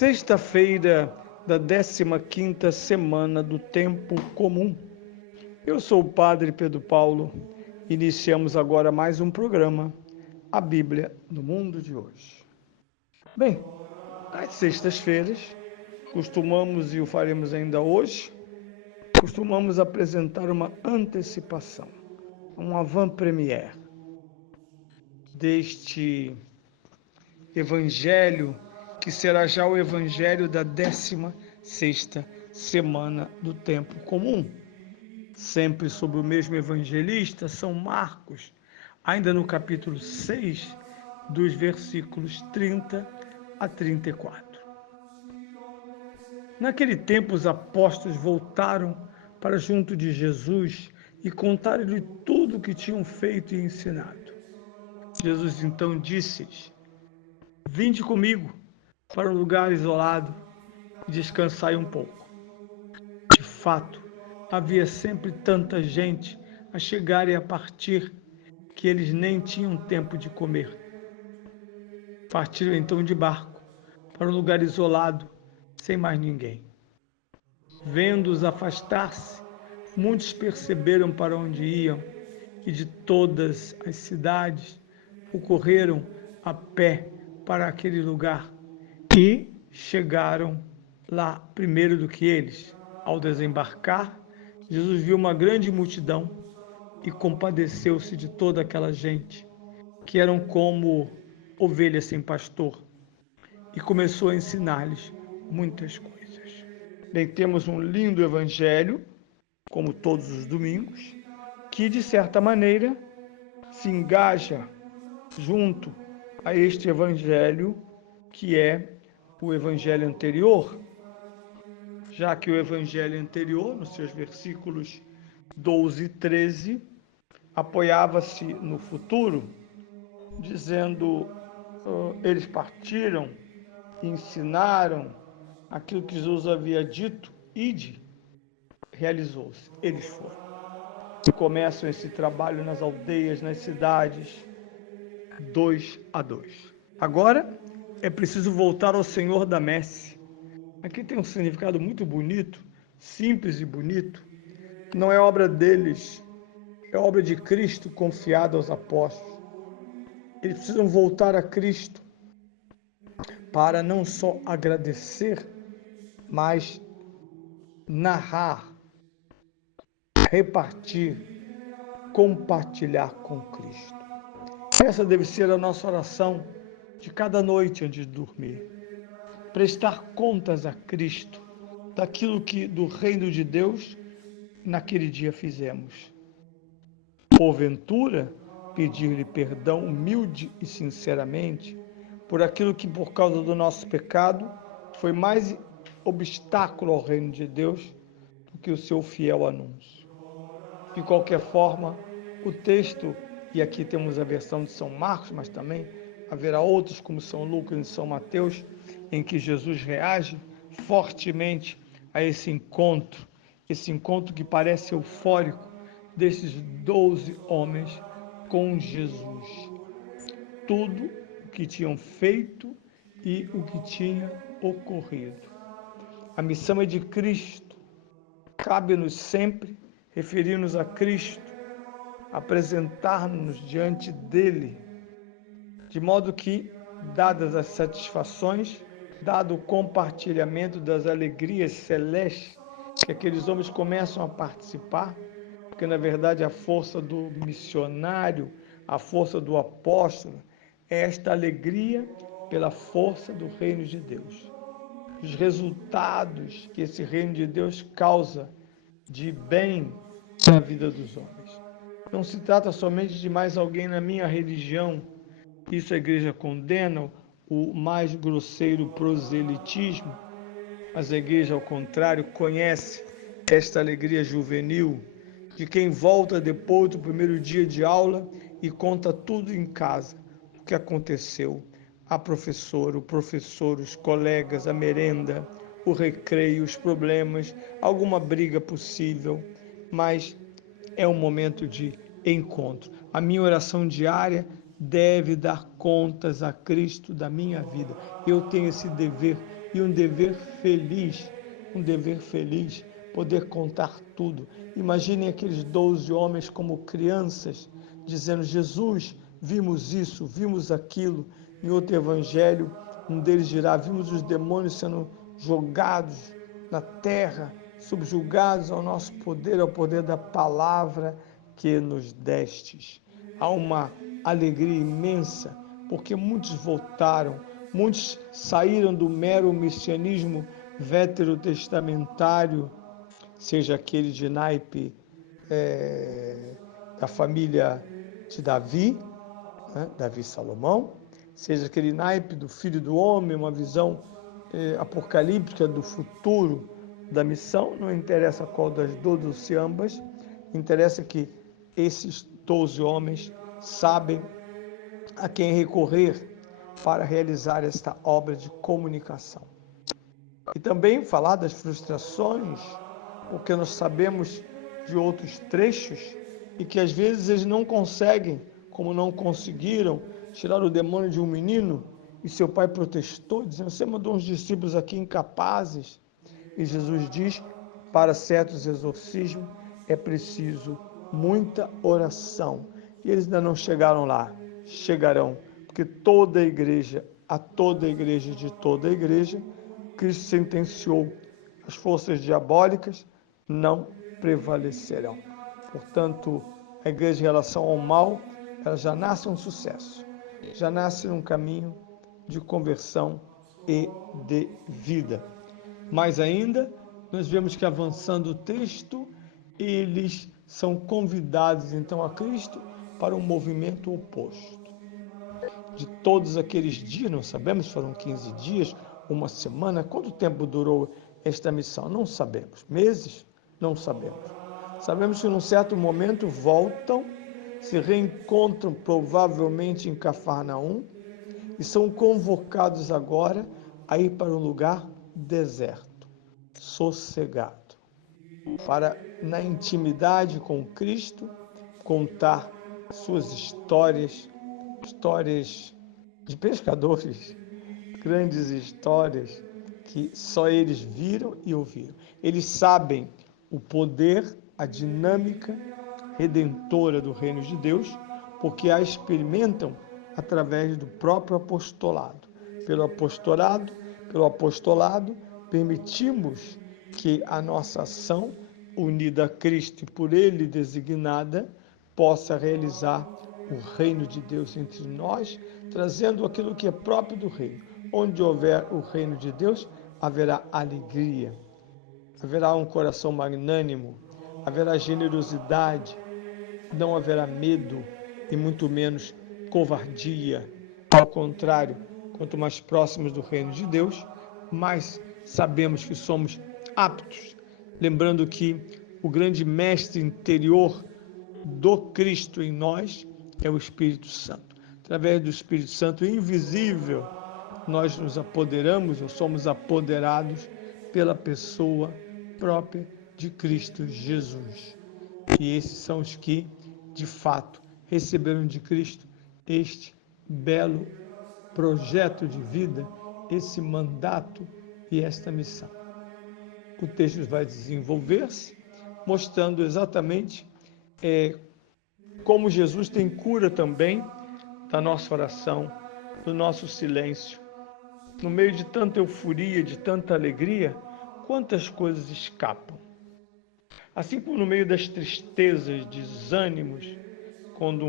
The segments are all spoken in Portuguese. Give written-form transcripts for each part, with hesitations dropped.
Sexta-feira da 15ª semana do Tempo Comum. Eu sou o Padre Pedro Paulo. Iniciamos agora mais um programa, a Bíblia no Mundo de hoje. Bem, nas sextas-feiras, costumamos, e o faremos ainda hoje, costumamos apresentar uma antecipação, um avant-première deste Evangelho, que será já o Evangelho da 16ª semana do Tempo Comum. Sempre sob o mesmo evangelista, São Marcos, ainda no capítulo 6, dos versículos 30 a 34. Naquele tempo, os apóstolos voltaram para junto de Jesus e contaram-lhe tudo o que tinham feito e ensinado. Jesus então disse-lhes: Vinde comigo para um lugar isolado e descansai um pouco. De fato, havia sempre tanta gente a chegar e a partir que eles nem tinham tempo de comer. Partiram então de barco para um lugar isolado, sem mais ninguém. Vendo-os afastar-se, muitos perceberam para onde iam e de todas as cidades correram a pé para aquele lugar e chegaram lá primeiro do que eles. Ao desembarcar, Jesus viu uma grande multidão e compadeceu-se de toda aquela gente, que eram como ovelhas sem pastor, e começou a ensinar-lhes muitas coisas. Bem, temos um lindo evangelho, como todos os domingos, que de certa maneira se engaja junto a este evangelho, que é o evangelho anterior, já que o evangelho anterior, nos seus versículos 12 e 13, apoiava-se no futuro, dizendo, eles partiram, ensinaram aquilo que Jesus havia dito, ide, realizou-se, eles foram. E começam esse trabalho nas aldeias, nas cidades, 2 a 2. Agora, é preciso voltar ao Senhor da Messe. Aqui tem um significado muito bonito, simples e bonito. Não é obra deles, é obra de Cristo confiada aos apóstolos. Eles precisam voltar a Cristo para não só agradecer, mas narrar, repartir, compartilhar com Cristo. Essa deve ser a nossa oração de cada noite antes de dormir. Prestar contas a Cristo daquilo que do reino de Deus naquele dia fizemos. Porventura, pedir-lhe perdão humilde e sinceramente por aquilo que, por causa do nosso pecado, foi mais obstáculo ao reino de Deus do que o seu fiel anúncio. De qualquer forma, o texto, e aqui temos a versão de São Marcos, mas também haverá outros, como São Lucas e São Mateus, em que Jesus reage fortemente a esse encontro que parece eufórico desses 12 homens com Jesus. Tudo o que tinham feito e o que tinha ocorrido. A missão é de Cristo. Cabe-nos sempre referir-nos a Cristo, apresentar-nos diante dele, de modo que, dadas as satisfações, dado o compartilhamento das alegrias celestes que aqueles homens começam a participar, porque na verdade a força do missionário, a força do apóstolo, é esta alegria pela força do reino de Deus. Os resultados que esse reino de Deus causa de bem na vida dos homens. Não se trata somente de mais alguém na minha religião. Isso a igreja condena, o mais grosseiro proselitismo, mas a igreja, ao contrário, conhece esta alegria juvenil de quem volta depois do primeiro dia de aula e conta tudo em casa, o que aconteceu, a professora, o professor, os colegas, a merenda, o recreio, os problemas, alguma briga possível, mas é um momento de encontro. A minha oração diária deve dar contas a Cristo da minha vida. Eu tenho esse dever e um dever feliz, poder contar tudo. Imaginem aqueles 12 homens como crianças, dizendo: Jesus, vimos isso, vimos aquilo. Em outro evangelho, um deles dirá: vimos os demônios sendo jogados na terra, subjugados ao nosso poder, ao poder da palavra que nos destes. Há uma alegria imensa, porque muitos voltaram, muitos saíram do mero messianismo veterotestamentário, seja aquele de naipe da família de Davi, né, Davi e Salomão, seja aquele naipe do Filho do Homem, uma visão apocalíptica do futuro da missão. Não interessa qual das 12 ou se ambas, interessa que esses 12 homens sabem a quem recorrer para realizar esta obra de comunicação. E também falar das frustrações, porque nós sabemos de outros trechos e que às vezes eles não conseguem, como não conseguiram, tirar o demônio de um menino, e seu pai protestou, dizendo: você mandou uns discípulos aqui incapazes. E Jesus diz: para certos exorcismos é preciso muita oração. E eles ainda não chegaram lá, chegarão, porque toda a igreja, a toda a igreja de toda a igreja, Cristo sentenciou: as forças diabólicas não prevalecerão. Portanto, a igreja em relação ao mal, ela já nasce um sucesso, já nasce num caminho de conversão e de vida. Mais ainda, nós vemos que, avançando o texto, eles são convidados então a Cristo para um movimento oposto. De todos aqueles dias, não sabemos, foram 15 dias, uma semana, quanto tempo durou esta missão? Não sabemos. Meses? Não sabemos. Sabemos que num certo momento voltam, se reencontram provavelmente em Cafarnaum e são convocados agora a ir para um lugar deserto, sossegado, para, na intimidade com Cristo, contar suas histórias de pescadores, grandes histórias que só eles viram e ouviram. Eles sabem o poder, a dinâmica redentora do reino de Deus, porque a experimentam através do próprio apostolado. Pelo apostolado, permitimos que a nossa ação, unida a Cristo e por Ele designada, possa realizar o reino de Deus entre nós, trazendo aquilo que é próprio do reino. Onde houver o reino de Deus, haverá alegria, haverá um coração magnânimo, haverá generosidade, não haverá medo e muito menos covardia. Ao contrário, quanto mais próximos do reino de Deus, mais sabemos que somos aptos. Lembrando que o grande mestre interior do Cristo em nós é o Espírito Santo. Através do Espírito Santo invisível, nós nos apoderamos ou somos apoderados pela pessoa própria de Cristo Jesus. E esses são os que, de fato, receberam de Cristo este belo projeto de vida, esse mandato e esta missão. O texto vai desenvolver-se, mostrando exatamente como Jesus tem cura também da nossa oração, do nosso silêncio. No meio de tanta euforia, de tanta alegria, quantas coisas escapam. Assim como no meio das tristezas, desânimos, quando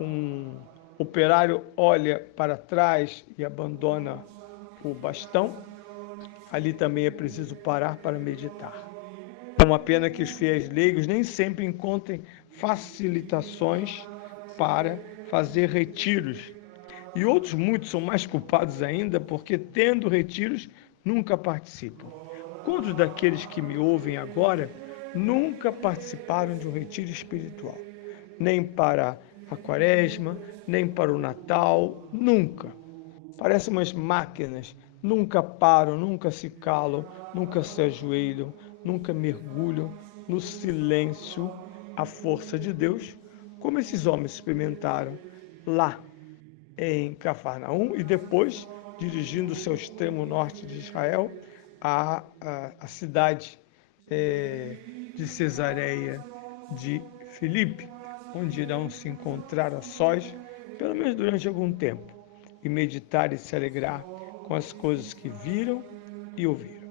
um operário olha para trás e abandona o bastão, ali também é preciso parar para meditar. É uma pena que os fiéis leigos nem sempre encontrem facilitações para fazer retiros. E outros muitos são mais culpados ainda, porque, tendo retiros, nunca participam. Quantos daqueles que me ouvem agora nunca participaram de um retiro espiritual? Nem para a Quaresma, nem para o Natal, nunca. Parecem umas máquinas, nunca param, nunca se calam, nunca se ajoelham, nunca mergulham no silêncio, a força de Deus, como esses homens experimentaram lá em Cafarnaum e depois dirigindo-se ao extremo norte de Israel, à cidade de Cesareia de Filipe, onde irão se encontrar a sós, pelo menos durante algum tempo, e meditar e se alegrar com as coisas que viram e ouviram.